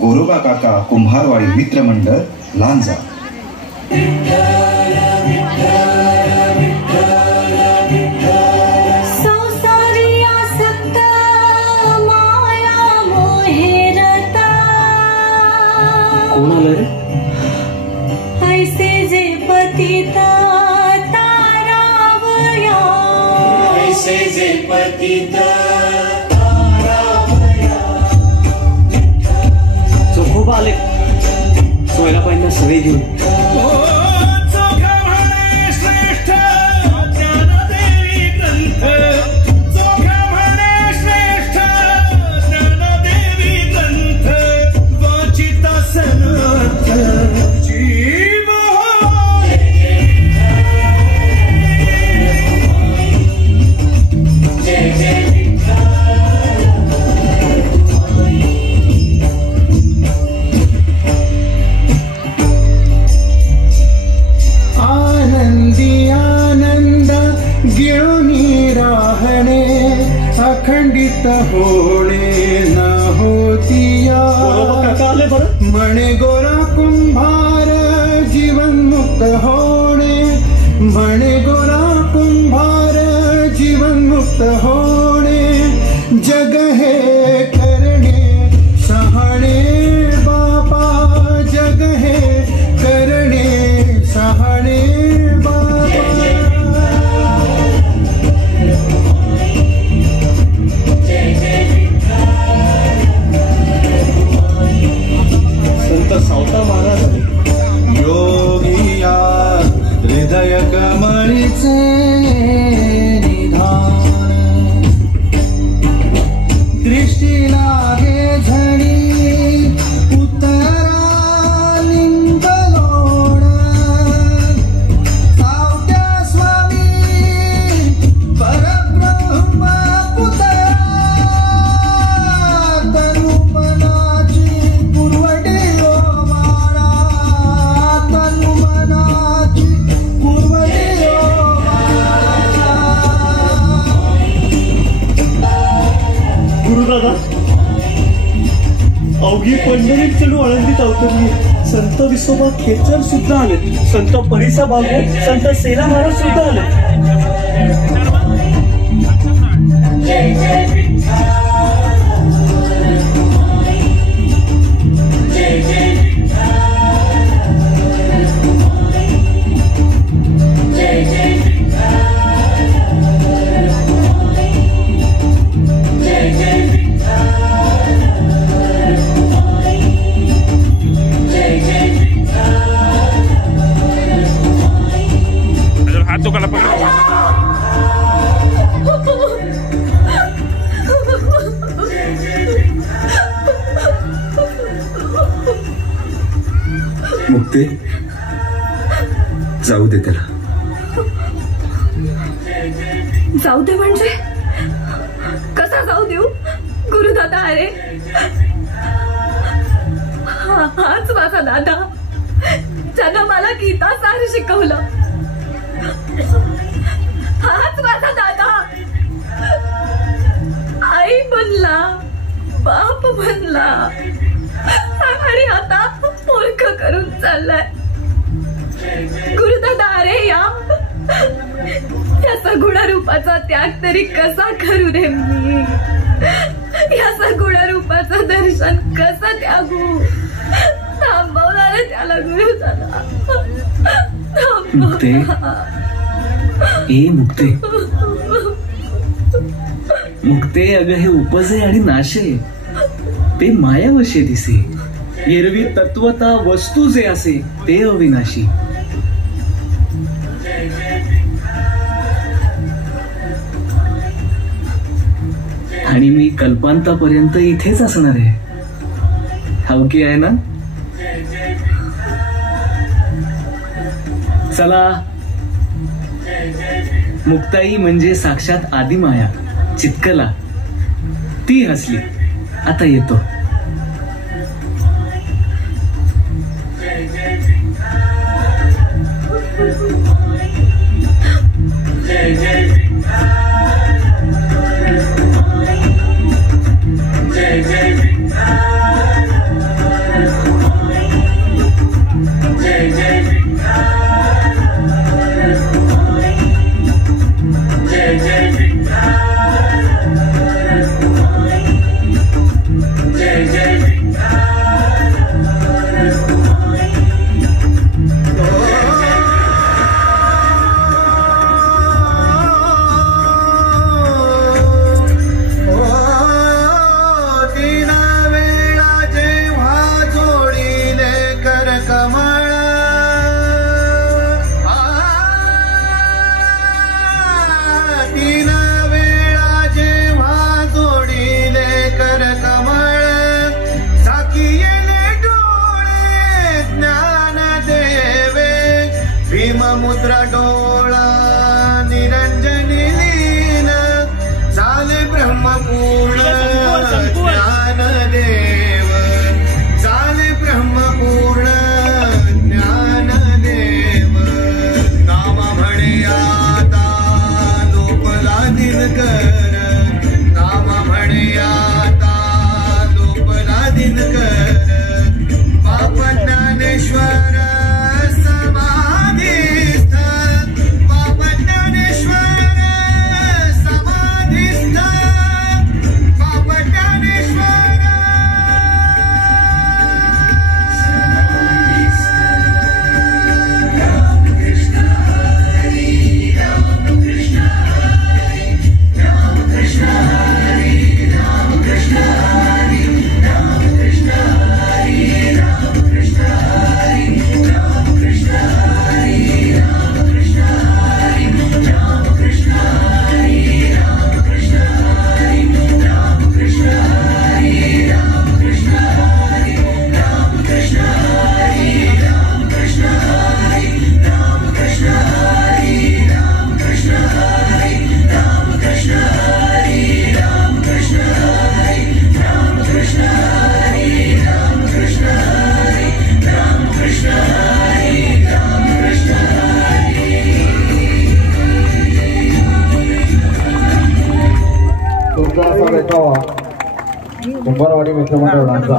गोरोबा काका कुंभारवाडी मित्रमंडळ लांजा. कोण आलं? ऐसे जे पतिता तारावया, ऐसे जे पतिता तारावया. चोखोबा आले. सोयला पाहिजे सवय घेऊन. अखंडित होणे न होतिया. म्हणे गोरा कुंभार जीवन मुक्त होणे. म्हणे गोरा कुंभार जीवन मुक्त होणे. जग हे करणे शहाणे बापा. जग हे करणे शहाणे बापा. सावता महाराज योगिया हृदय कमळीचे निधान. दृष्टी लागे झडी उतरा लिंगलोड. सावत्या स्वामी परब्रह्म पुतळा. तनुमनाची पुरवडी गुरुदादा. अवघी पंढरीत चढू आळंदीत अवतरली. संत विसोबा खेचर सुद्धा आले. संत परिसा बाबू संत सेना महाराज सुद्धा आले. मुक्ते, जाऊ दे त्याला. जाऊ दे म्हणजे कसा जाऊ देऊ? गुरुदादा अरे, हाच माझा दादा ज्यानं मला गीता सार शिकवलं. हाच माझा दादा. आई म्हणला, बाप म्हणला आणि आता मूर्ख करून चाललाय. गुरुदादा अरे, या सगुणारूपाचा त्याग तरी कसा करू रे मी? या सगुणारूपाचं दर्शन कसं त्यागू? थांबवणार त्याला गुरुदादा. मुक्ते, ए मुक्ते, मुक्ते, अगं हे उपजे आणि नाशे ते मायावशे दिसे. एरवी तत्वता वस्तू जे असे ते अविनाशी. आणि मी कल्पांतापर्यंत इथेच असणार आहे. ठाऊकी आहे ना? चला, मुक्ताई म्हणजे साक्षात आदिमाया चितकला. ती हसली. आता येतो. कुंभारवाडी मित्रमंडळ लांजा